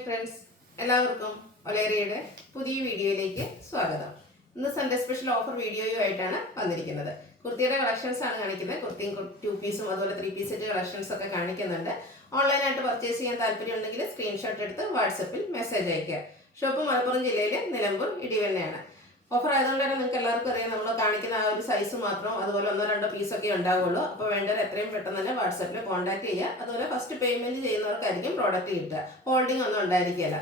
Friends എല്ലാവർക്കും ഒലേറിയുടെ പുതിയ വീഡിയോയിലേക്ക് സ്വാഗതം. ഇന്ന് സൺഡേ സ്പെഷ്യൽ ഓഫർ വീഡിയോയുമായിട്ടാണ് വന്നിരിക്കുന്നത്. കുർത്തിയുടെ കളക്ഷൻസ് ആണ് കാണിക്കുന്നത്. കുർത്തിയും 2 പീസും അതുപോലെ 3 പീസ് സെറ്റ് കളക്ഷൻസ് ഒക്കെ കാണിക്കുന്നുണ്ട്. ഓൺലൈനായിട്ട് പർച്ചേസ് ചെയ്യാൻ താല്പര്യമുണ്ടെങ്കിൽ സ്ക്രീൻഷോട്ട് എടുത്ത് വാട്സപ്പിൽ മെസ്സേജ് അയയ്ക്കുക. ഷോപ്പ് മലപ്പുറം ജില്ലയിലെ നിലമ്പൂർ ഇടിവണ്ണയാണ്. ഓഫർ ആയതുകൊണ്ട് തന്നെ നിങ്ങൾക്ക് എല്ലാവർക്കും അറിയാം, നമ്മൾ കാണിക്കുന്ന ആ ഒരു സൈസ് മാത്രം അതുപോലെ 1-2 പീസൊക്കെ ഉണ്ടാവുള്ളൂ. അപ്പോൾ വേണ്ടവർ എത്രയും പെട്ടെന്ന് തന്നെ വാട്സപ്പിൽ കോൺടാക്ട് ചെയ്യുക. അതുപോലെ ഫസ്റ്റ് പേയ്മെൻറ്റ് ചെയ്യുന്നവർക്കായിരിക്കും പ്രോഡക്റ്റ് കിട്ടുക. ഹോൾഡിംഗ് ഒന്നും ഉണ്ടായിരിക്കില്ല.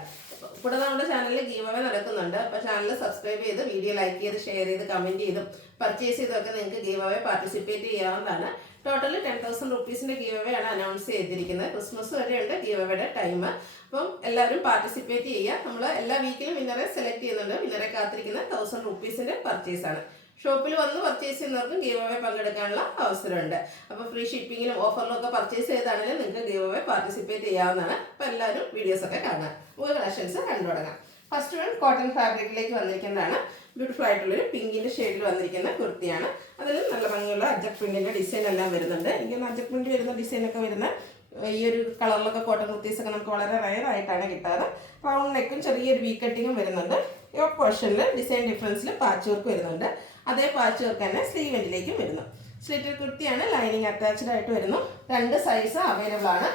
കൂടാതെ നമ്മുടെ ചാനലിൽ ഗീവ് അവേ നടക്കുന്നുണ്ട്. അപ്പോൾ ചാനൽ സബ്സ്ക്രൈബ് ചെയ്ത് വീഡിയോ ലൈക്ക് ചെയ്ത് ഷെയർ ചെയ്ത് കമൻറ്റ് ചെയ്തും പർച്ചേസ് ചെയ്തൊക്കെ നിങ്ങൾക്ക് ഗീവ് അവേ പാർട്ടിസിപ്പേറ്റ് ചെയ്യാവുന്നതാണ്. ടോട്ടൽ 10,000 റുപ്പീസിൻ്റെ ഗീവ് അവേ ആണ് അനൗൺസ് ചെയ്തിരിക്കുന്നത്. ക്രിസ്മസ് വരെയുണ്ട് ഗീവ് അവയുടെ ടൈം. അപ്പം എല്ലാവരും പാർട്ടിസിപ്പേറ്റ് ചെയ്യുക. നമ്മൾ എല്ലാ വീക്കിലും വിന്നറെ സെലക്ട് ചെയ്യുന്നുണ്ട്. വിന്നറെ കാത്തിരിക്കുന്ന 1000 റുപ്പീസിൻ്റെ പർച്ചേസാണ്. ഷോപ്പിൽ വന്ന് പർച്ചേസ് ചെയ്യുന്നവർക്കും ഗീവ് അവേ പങ്കെടുക്കാനുള്ള അവസരമുണ്ട്. അപ്പോൾ ഫ്രീ ഷിപ്പിങ്ങിലും ഓഫറിലും ഒക്കെ പർച്ചേസ് ചെയ്താണെങ്കിലും നിങ്ങൾക്ക് ഗീവ് അവേ പാർട്ടിസിപ്പേറ്റ് ചെയ്യാവുന്നതാണ്. അപ്പോൾ എല്ലാവരും വീഡിയോസൊക്കെ കാണാം. നമുക്ക് കളക്ഷൻസ് കണ്ടു തുടങ്ങാം. ഫസ്റ്റ് വൺ കോട്ടൺ ഫാബ്രിക്കിലേക്ക് വന്നിരിക്കുന്നതാണ്. ബ്യൂട്ടിഫുൾ ആയിട്ടുള്ളൊരു പിങ്കിൻ്റെ ഷെയ്ഡിൽ വന്നിരിക്കുന്ന കുർത്തിയാണ്. അതിൽ നല്ല ഭംഗിയുള്ള അജക് പ്രിന്റിൻ്റെ ഡിസൈൻ എല്ലാം വരുന്നുണ്ട്. എനിക്ക് അജക് പ്രിന്റ് വരുന്ന ഡിസൈനൊക്കെ വരുന്ന ഈ ഒരു കളറിലൊക്കെ കോട്ടൺ കുർത്തീസൊക്കെ നമുക്ക് വളരെ റയർ ആയിട്ടാണ് കിട്ടാറ്. റൗണ്ട് നെക്കും ചെറിയൊരു വി കട്ടിങ്ങും വരുന്നുണ്ട്. ഈ പോർഷനിൽ ഡിസൈൻ ഡിഫറൻസിൽ പാച്ച് വർക്ക് വരുന്നുണ്ട്. അതേ പാച്ച് വർക്ക് തന്നെ സ്ലീവ് എൻഡിലേക്കും വരുന്നു. സ്ലിറ്റഡ് കുർത്തിയാണ്. ലൈനിങ് അറ്റാച്ച്ഡ് ആയിട്ട് വരുന്നു. 2 സൈസ് അവൈലബിൾ ആണ്.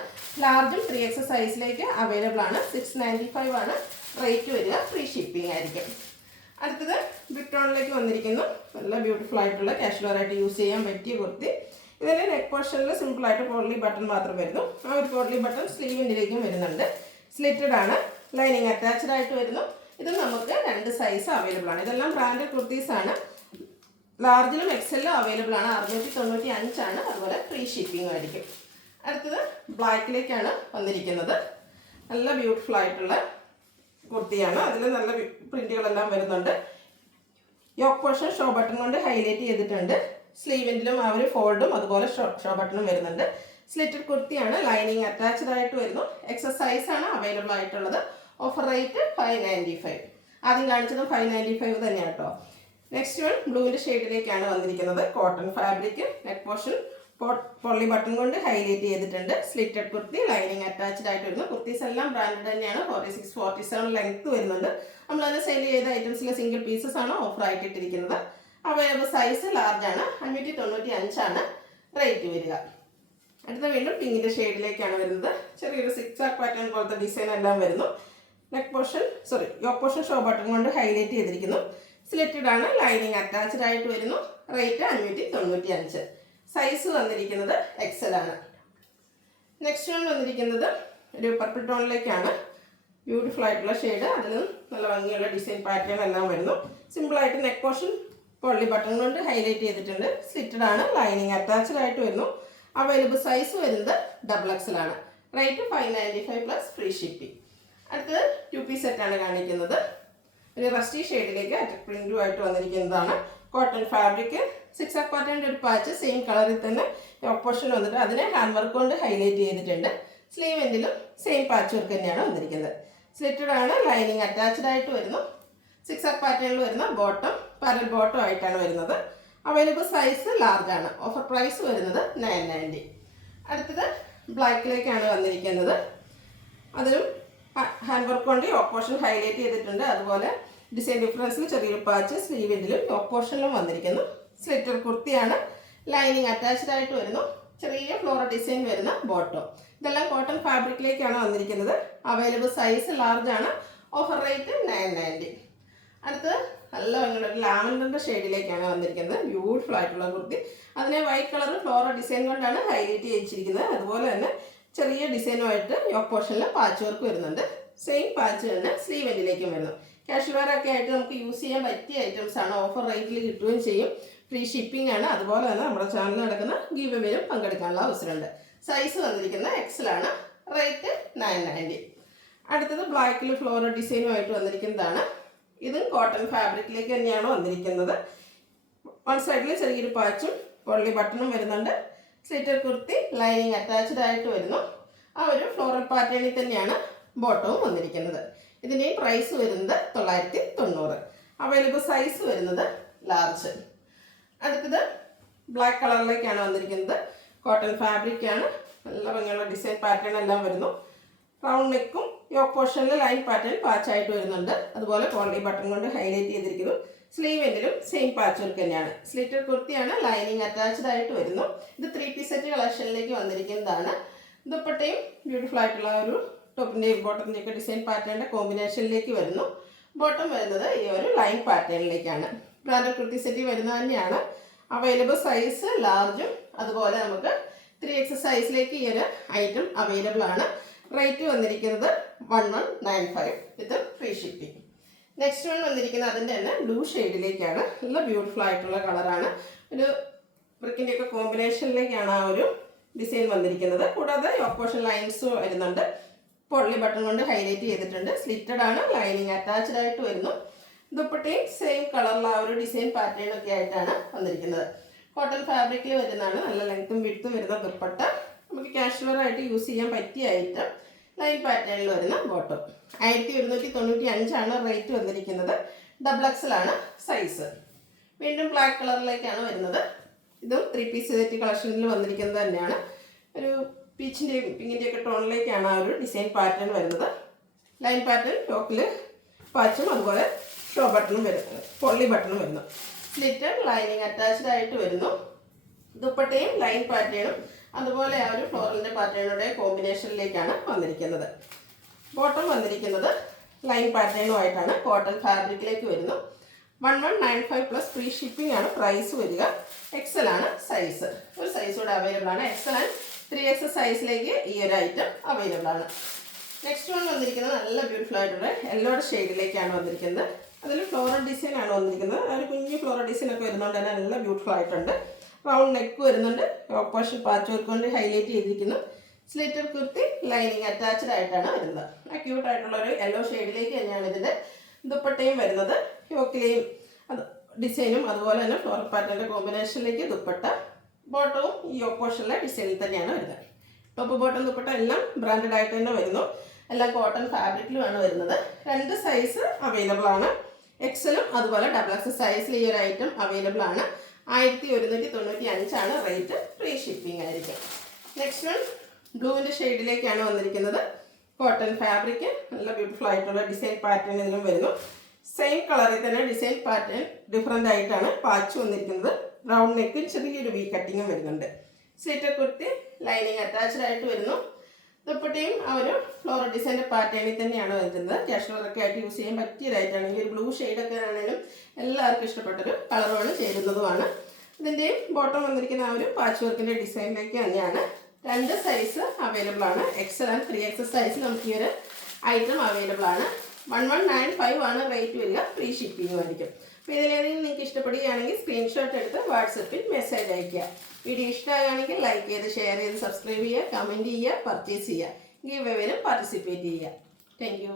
ലാർജും 3X സൈസിലേക്ക് അവൈലബിൾ ആണ്. 695 ആണ് റേറ്റ് വരിക. ഫ്രീ ഷിപ്പിംഗ് ആയിരിക്കും. അടുത്തത് ബിട്ടോണിലേക്ക് വന്നിരിക്കുന്നു. നല്ല ബ്യൂട്ടിഫുൾ ആയിട്ടുള്ള കാഷ്വൽ ആയിട്ട് യൂസ് ചെയ്യാൻ പറ്റിയ കുർത്തി. ഇതിന് നെക്ക് പോർഷനിൽ സിമ്പിളായിട്ട് പോഡ്ലി ബട്ടൺ മാത്രം വരുന്നു. ആ ഒരു പോഡ്ലി ബട്ടൺ സ്ലീവിൻ്റെലേക്കും വരുന്നുണ്ട്. സ്ലിറ്റഡ് ആണ്. ലൈനിങ് അറ്റാച്ച്ഡ് ആയിട്ട് വരുന്നു. ഇത് നമുക്ക് 2 സൈസ് അവൈലബിൾ ആണ്. ഇതെല്ലാം ബ്രാൻഡഡ് കുർത്തീസാണ്. ലാർജിലും എക്സലിലും അവൈലബിൾ ആണ്. 695 ആണ്. അതുപോലെ ഫ്രീ ഷിപ്പിംഗ് ആയിരിക്കും. അടുത്തത് ബ്ലാക്കിലേക്കാണ് വന്നിരിക്കുന്നത്. നല്ല ബ്യൂട്ടിഫുൾ ആയിട്ടുള്ള കുർത്തിയാണ്. അതിൽ നല്ല പ്രിന്റുകളെല്ലാം വരുന്നുണ്ട്. യോക്ക് പോർഷൻ ഷോ ബട്ടൺ കൊണ്ട് ഹൈലൈറ്റ് ചെയ്തിട്ടുണ്ട്. സ്ലീവിൻ്റിലും ആ ഒരു ഫോൾഡും അതുപോലെ ഷോ ബട്ടണും വരുന്നുണ്ട്. സ്ലിറ്റഡ് കുർത്തിയാണ്. ലൈനിങ് അറ്റാച്ച്ഡ് ആയിട്ട് വരുന്നു. എക്സസൈസ് ആണ് അവൈലബിൾ ആയിട്ടുള്ളത്. Offer rate 595. ആദ്യം കാണിച്ചത് 595 തന്നെയാണ് കേട്ടോ. നെക്സ്റ്റ് വൺ ബ്ലൂവിൻ്റെ ഷെയ്ഡിലേക്കാണ് വന്നിരിക്കുന്നത്. Cotton fabric. നെക്ക് പോർഷൻ പൊള്ളി ബട്ടൺ കൊണ്ട് ഹൈലൈറ്റ് ചെയ്തിട്ടുണ്ട്. സ്ലിറ്റഡ് കുർത്തി. ലൈനിങ് അറ്റാച്ച്ഡ് ആയിട്ട് വരുന്നു. കുർത്തീസ് എല്ലാം ബ്രാൻഡഡ് തന്നെയാണ്. 46-47 ലെങ്ത് വരുന്നുണ്ട്. നമ്മൾ തന്നെ സെയിൽ ചെയ്ത ഐറ്റംസിലെ സിംഗിൾ പീസസ് ആണ് ഓഫർ ആയിട്ട് ഇട്ടിരിക്കുന്നത്. അവൈലബിൾ സൈസ് ലാർജ് ആണ്. 595 ആണ് റേറ്റ് വരിക. അടുത്ത വീണ്ടും പിങ്കിൻ്റെ ഷെയ്ഡിലേക്കാണ് വരുന്നത്. ചെറിയൊരു സിക്സാക് പാറ്റേൺ പോലത്തെ ഡിസൈൻ എല്ലാം വരുന്നു. Neck portion yoke portion show button കൊണ്ട് ഹൈലൈറ്റ് ചെയ്തിരിക്കുന്നു. സ്ലിറ്റഡ് ആണ്. ലൈനിങ് അറ്റാച്ച്ഡ് ആയിട്ട് വരുന്നു. റേറ്റ് 595. സൈസ് വന്നിരിക്കുന്നത് എക്സൽ ആണ്. നെക്സ്റ്റ് വൺ വന്നിരിക്കുന്നത് ഒരു പർപ്പിൾ ടോണിലേക്കാണ്. ബ്യൂട്ടിഫുൾ ആയിട്ടുള്ള ഷെയ്ഡ്. അതിൽ നല്ല ഭംഗിയുള്ള ഡിസൈൻ പാറ്റേൺ എല്ലാം വരുന്നു. സിമ്പിളായിട്ട് നെക്ക് പോർഷൻ പൊള്ളി ബട്ടൺ കൊണ്ട് ഹൈലൈറ്റ് ചെയ്തിട്ടുണ്ട്. സ്ലിറ്റഡ് ആണ്. ലൈനിങ് അറ്റാച്ച്ഡ് ആയിട്ട് വരുന്നു. അവൈലബിൾ സൈസ് വരുന്നത് XXL ആണ്. Rate 595 plus free shipping. അടുത്തത് 2 പീസ് സെറ്റാണ് കാണിക്കുന്നത്. ഒരു റസ്റ്റി ഷെയ്ഡിലേക്ക് അറ്റക് പ്രിന്റുമായിട്ട് വന്നിരിക്കുന്നതാണ്. Cotton fabric. സിക്സാക് പാറ്റേണിൻ്റെ ഒരു പാച്ച് സെയിം കളറിൽ തന്നെ ഓപ്പോഷൻ വന്നിട്ട് അതിനെ ഹാൻഡ് വർക്ക് കൊണ്ട് ഹൈലൈറ്റ് ചെയ്തിട്ടുണ്ട്. സ്ലീവ് എൻഡിലും സെയിം പാച്ച് വർക്ക് തന്നെയാണ് വന്നിരിക്കുന്നത്. സ്ലിറ്റഡ് ആണ്. ലൈനിങ് അറ്റാച്ച്ഡ് ആയിട്ട് വരുന്നു. സിക്സാക് പാറ്റേണിൽ വരുന്ന ബോട്ടം പാരൽ ബോട്ടം ആയിട്ടാണ് വരുന്നത്. അവൈലബിൾ സൈസ് ലാർജ് ആണ്. ഓഫർ പ്രൈസ് വരുന്നത് 990. അടുത്തത് ബ്ലാക്കിലേക്കാണ് വന്നിരിക്കുന്നത്. അതിലും ഹാൻഡ് വർക്ക് കൊണ്ട് ഓപ്പോഷൻ ഹൈലൈറ്റ് ചെയ്തിട്ടുണ്ട്. അതുപോലെ ഡിസൈൻ ഡിഫറൻസിൽ ചെറിയൊരു പാച്ച് സ്ലീവിൻ്റിലും ടോപ്പ് പോർഷനിലും വന്നിരിക്കുന്നു. സ്ലിറ്റർ കുർത്തിയാണ്. ലൈനിങ് അറ്റാച്ച്ഡ് ആയിട്ട് വരുന്നു. ചെറിയ ഫ്ലോറൽ ഡിസൈൻ വരുന്ന ബോട്ടോ. ഇതെല്ലാം കോട്ടൺ ഫാബ്രിക്കിലേക്കാണ് വന്നിരിക്കുന്നത്. അവൈലബിൾ സൈസ് ലാർജ് ആണ്. Offer rate 990. അടുത്തത് നല്ല ഭംഗിയുള്ള ഒരു ലാവൻഡറിൻ്റെ ഷെയ്ഡിലേക്കാണ് വന്നിരിക്കുന്നത്. ബ്യൂട്ടിഫുൾ ആയിട്ടുള്ള കുർത്തി. അതിനെ വൈറ്റ് കളർ ഫ്ലോറൽ ഡിസൈൻ കൊണ്ടാണ് ഹൈലൈറ്റ് ചെയ്തിരിക്കുന്നത്. അതുപോലെ തന്നെ ചെറിയ ഡിസൈനുമായിട്ട് യോക്ക് പോർഷനിൽ പാച്ച് വർക്ക് വരുന്നുണ്ട്. സെയിം പാച്ച് തന്നെ സ്ലീവ് എൻഡിലേക്കും വരുന്നു. കാഷ്വൽ വെയർ ഒക്കെ ആയിട്ട് നമുക്ക് യൂസ് ചെയ്യാൻ പറ്റിയ ഐറ്റംസ് ആണ്. ഓഫർ റേറ്റിൽ കിട്ടുകയും ചെയ്യും. ഫ്രീ ഷിപ്പിംഗ് ആണ്. അതുപോലെ തന്നെ നമ്മുടെ ചാനലിൽ നടക്കുന്ന ഗീവ് അവേയിലും പങ്കെടുക്കാനുള്ള അവസരമുണ്ട്. സൈസ് വന്നിരിക്കുന്നത് XL ആണ്. റേറ്റ് 990. അടുത്തത് ബ്ലാക്കിൽ ഫ്ലോറൽ ഡിസൈനുമായിട്ട് വന്നിരിക്കുന്നതാണ്. ഇതും കോട്ടൺ ഫാബ്രിക്കിലേക്ക് തന്നെയാണ് വന്നിരിക്കുന്നത്. വൺ സൈഡിൽ ചെറിയൊരു പാച്ചും പൊള്ളി ബട്ടണും വരുന്നുണ്ട്. സ്ലിറ്റർ കുർത്തി. ലൈനിങ് അറ്റാച്ച്ഡ് ആയിട്ട് വരുന്നു. ആ ഒരു ഫ്ലോറൽ പാറ്റേണിൽ തന്നെയാണ് ബോട്ടവും വന്നിരിക്കുന്നത്. ഇതിൻ്റെ പ്രൈസ് വരുന്നത് 990. അവൈലബിൾ സൈസ് വരുന്നത് ലാർജ്. അടുത്തത് ബ്ലാക്ക് കളറിലേക്കാണ് വന്നിരിക്കുന്നത്. കോട്ടൺ ഫാബ്രിക് ആണ്. നല്ല ഭംഗിയുള്ള ഡിസൈൻ പാറ്റേൺ എല്ലാം വരുന്നു. റൗണ്ട് നെക്കും യോക്ക് പോർഷനിൽ ലൈൻ പാറ്റേൺ പാച്ചായിട്ട് വരുന്നുണ്ട്. അതുപോലെ പോളി ബട്ടൺ കൊണ്ട് ഹൈലൈറ്റ് ചെയ്തിരിക്കുന്നു. സ്ലീവ് എൻഡിലും സെയിം പാച്ച് വർക്ക് തന്നെയാണ്. സ്ലിറ്റഡ് കുർത്തിയാണ്, ലൈനിങ് അറ്റാച്ച്ഡ് ആയിട്ട് വരുന്നു. ഇത് 3 പീസ് സെറ്റ് കളക്ഷനിലേക്ക് വന്നിരിക്കുന്നതാണ്. ദുപ്പട്ടയും ബ്യൂട്ടിഫുൾ ആയിട്ടുള്ള ഒരു ടോപ്പിൻ്റെയും ബോട്ടത്തിൻ്റെയും ഒക്കെ ഡിസൈൻ പാറ്റേണിൻ്റെ കോമ്പിനേഷനിലേക്ക് വരുന്നു. ബോട്ടം വരുന്നത് ഈ ഒരു ലൈൻ പാറ്റേണിലേക്കാണ്. ബ്രാൻഡഡ് കുർത്തി സെറ്റ് വരുന്നത് തന്നെയാണ്. അവൈലബിൾ സൈസ് ലാർജും അതുപോലെ നമുക്ക് 3X സൈസിലേക്ക് ഈ ഒരു ഐറ്റം അവൈലബിൾ ആണ്. റേറ്റ് വന്നിരിക്കുന്നത് 1195 വിത്ത് ഫ്രീ ഷിപ്പിംഗ്. നെക്സ്റ്റ് വൺ വന്നിരിക്കുന്നത് അതിൻ്റെ തന്നെ ബ്ലൂ ഷെയ്ഡിലേക്കാണ്. നല്ല ബ്യൂട്ടിഫുൾ ആയിട്ടുള്ള കളറാണ്. ഒരു ബ്രിക്കിൻ്റെ ഒക്കെ കോമ്പിനേഷനിലേക്കാണ് ആ ഒരു ഡിസൈൻ വന്നിരിക്കുന്നത്. കൂടാതെ യോക്ക് പോർഷൻ ലൈൻസ് വരുന്നുണ്ട്. പൊള്ളി ബട്ടൺ കൊണ്ട് ഹൈലൈറ്റ് ചെയ്തിട്ടുണ്ട്. സ്ലിറ്റഡ് ആണ്, ലൈനിങ് അറ്റാച്ച്ഡ് ആയിട്ട് വരുന്നു. ദുപ്പട്ടയും സെയിം കളറിൽ ആ ഒരു ഡിസൈൻ പാറ്റേൺ ഒക്കെ ആയിട്ടാണ് വന്നിരിക്കുന്നത്. കോട്ടൺ ഫാബ്രിക്കിൽ വരുന്നതാണ്. നല്ല ലെങ്ത്തും വിഡ്ത്തും വരുന്ന ദുപ്പട്ട. നമുക്ക് കാഷ്വൽ ആയിട്ട് യൂസ് ചെയ്യാൻ പറ്റിയ ഐറ്റം. ലൈൻ പാറ്റേണിൽ വരുന്ന ബോട്ടം. 1195 റേറ്റ് വന്നിരിക്കുന്നത്. ഡബിൾ എക്സൽ ആണ് സൈസ്. വീണ്ടും ബ്ലാക്ക് കളറിലേക്കാണ് വരുന്നത്. ഇതും 3 പീസ് സെറ്റ് കളക്ഷനിൽ വന്നിരിക്കുന്നത് തന്നെയാണ്. ഒരു പീച്ചിൻ്റെയും പിങ്കിൻ്റെയും ഒക്കെ ടോണിലേക്കാണ് ആ ഒരു ഡിസൈൻ പാറ്റേൺ വരുന്നത്. ലൈൻ പാറ്റേൺ ടോപ്പിൽ പാച്ചും അതുപോലെ ഷോ ബട്ടണും വരുന്നു, പൊള്ളി ബട്ടണും വരുന്നു. സ്ലിറ്റഡ് ലൈനിങ് അറ്റാച്ച്ഡ് ആയിട്ട് വരുന്നു. ദുപ്പട്ടയും ലൈൻ പാറ്റേണും അതുപോലെ ആ ഒരു ഫ്ലോറലിൻ്റെ പാറ്റേണുടെ കോമ്പിനേഷനിലേക്കാണ് വന്നിരിക്കുന്നത്. ബോട്ടം വന്നിരിക്കുന്നത് ലൈൻ പാറ്റേണുമായിട്ടാണ്. കോട്ടൺ ഫാബ്രിക്കിലേക്ക് വരുന്നു. 1195 പ്ലസ് ഫ്രീ ഷിപ്പിംഗ് ആണ് പ്രൈസ് വരിക. എക്സൽ ആണ് സൈസ്. ഒരു സൈസ് കൂടെ അവൈലബിൾ ആണ്. എക്സൽ ആൻഡ് 3X സൈസിലേക്ക് ഈ ഒരു ഐറ്റം അവൈലബിൾ ആണ്. നെക്സ്റ്റ് വൺ വന്നിരിക്കുന്നത് നല്ല ബ്യൂട്ടിഫുൾ ആയിട്ടുള്ള യെല്ലോ ഷെയ്ഡിലേക്കാണ് വന്നിരിക്കുന്നത്. അതിൽ ഫ്ലോറൽ ഡിസൈൻ ആണ് വന്നിരിക്കുന്നത്. ഒരു കുഞ്ഞു ഫ്ലോറൽ ഡിസൈൻ ഒക്കെ വരുന്നതുകൊണ്ട് തന്നെ നല്ല ബ്യൂട്ടിഫുൾ ആയിട്ടുണ്ട്. റൗണ്ട് നെക്ക് വരുന്നുണ്ട്. യോക്ക് പോർഷൻ പാച്ച് വർക്ക് കൊണ്ട് ഹൈലൈറ്റ് ചെയ്തിരിക്കുന്നു. സ്ലിറ്റഡ് കുർത്തി ലൈനിങ് അറ്റാച്ച്ഡ് ആയിട്ടാണ് വരുന്നത്. ക്യൂട്ട് ആയിട്ടുള്ള ഒരു യെല്ലോ ഷെയ്ഡിലേക്ക് തന്നെയാണ് ഇതിൻ്റെ ദുപ്പട്ടയും വരുന്നത്. യോക്കിലെയും ഡിസൈനും അതുപോലെ തന്നെ ഫ്ലോറൽ പാറ്റേണിൻ്റെ കോമ്പിനേഷനിലേക്ക് ദുപ്പട്ട. ബോട്ടവും ഈ യോക്ക് പോർഷനിലെ ഡിസൈനിൽ തന്നെയാണ് വരുന്നത്. ടോപ്പ് ബോട്ടം ദുപ്പട്ട എല്ലാം ബ്രാൻഡഡ് ആയിട്ട് തന്നെ വരുന്നു. എല്ലാം കോട്ടൺ ഫാബ്രിക്കിലുമാണ് വരുന്നത്. 2 സൈസ് അവൈലബിൾ ആണ്. എക്സലും അതുപോലെ ഡബിൾ എക്സ് സൈസിൽ ഈ ഒരു ഐറ്റം അവൈലബിൾ ആണ്. 1195 റേറ്റ്. ഫ്രീ ഷിപ്പിംഗ് ആയിരിക്കും. നെക്സ്റ്റ് വൺ ബ്ലൂവിൻ്റെ ഷെയ്ഡിലേക്കാണ് വന്നിരിക്കുന്നത്. കോട്ടൺ ഫാബ്രിക് നല്ല ബ്യൂട്ടിഫുൾ ആയിട്ടുള്ള ഡിസൈൻ പാറ്റേൺ ഇതിലും വരുന്നു. സെയിം കളറിൽ തന്നെ ഡിസൈൻ പാറ്റേൺ ഡിഫറെൻ്റ് ആയിട്ടാണ് പാച്ച് വന്നിരിക്കുന്നത്. റൗണ്ട് നെക്കും ചെറിയൊരു വി കട്ടിങ്ങും വരുന്നുണ്ട്. സ്ലിറ്റഡ് കുർത്തി ലൈനിങ് അറ്റാച്ച്ഡ് ആയിട്ട് വരുന്നു. ദുപ്പട്ടയും ആ ഒരു ഫ്ലോറൽ ഡിസൈൻ്റെ പാറ്റേണിൽ തന്നെയാണ് വരുന്നത്. കാഷ്വലൊക്കെ ആയിട്ട് യൂസ് ചെയ്യാൻ പറ്റിയതായിട്ടാണ്. ഈ ഒരു ബ്ലൂ ഷെയ്ഡൊക്കെ ആണെങ്കിലും എല്ലാവർക്കും ഇഷ്ടപ്പെട്ടൊരു കളറുമാണ്, ചേരുന്നതുമാണ്. ഇതിൻ്റെയും ബോട്ടം വന്നിരിക്കുന്ന ആ ഒരു പാച്ച് വർക്കിൻ്റെ ഡിസൈനിലേക്ക് തന്നെയാണ്. 2 സൈസ് അവൈലബിൾ ആണ്. എക്സൽ ആൻഡ് 3X സൈസിൽ നമുക്ക് ഈ ഒരു ഐറ്റം അവൈലബിൾ ആണ്. 1195 റേറ്റ് വരിക. ഫ്രീ ഷിപ്പിംഗ് ആയിരിക്കും. അപ്പോൾ ഇതിലേതെങ്കിലും നിങ്ങൾക്ക് ഇഷ്ടപ്പെടുകയാണെങ്കിൽ സ്ക്രീൻഷോട്ട് എടുത്ത് വാട്സപ്പിൽ മെസ്സേജ് അയയ്ക്കുക. വീഡിയോ ഇഷ്ടമാകുകയാണെങ്കിൽ ലൈക്ക് ചെയ്ത് ഷെയർ ചെയ്ത് സബ്സ്ക്രൈബ് ചെയ്യുക, കമൻറ്റ് ചെയ്യുക, പർച്ചേസ് ചെയ്യുക. ഗീവ് എവേയിലും പാർട്ടിസിപ്പേറ്റ് ചെയ്യുക. Thank you.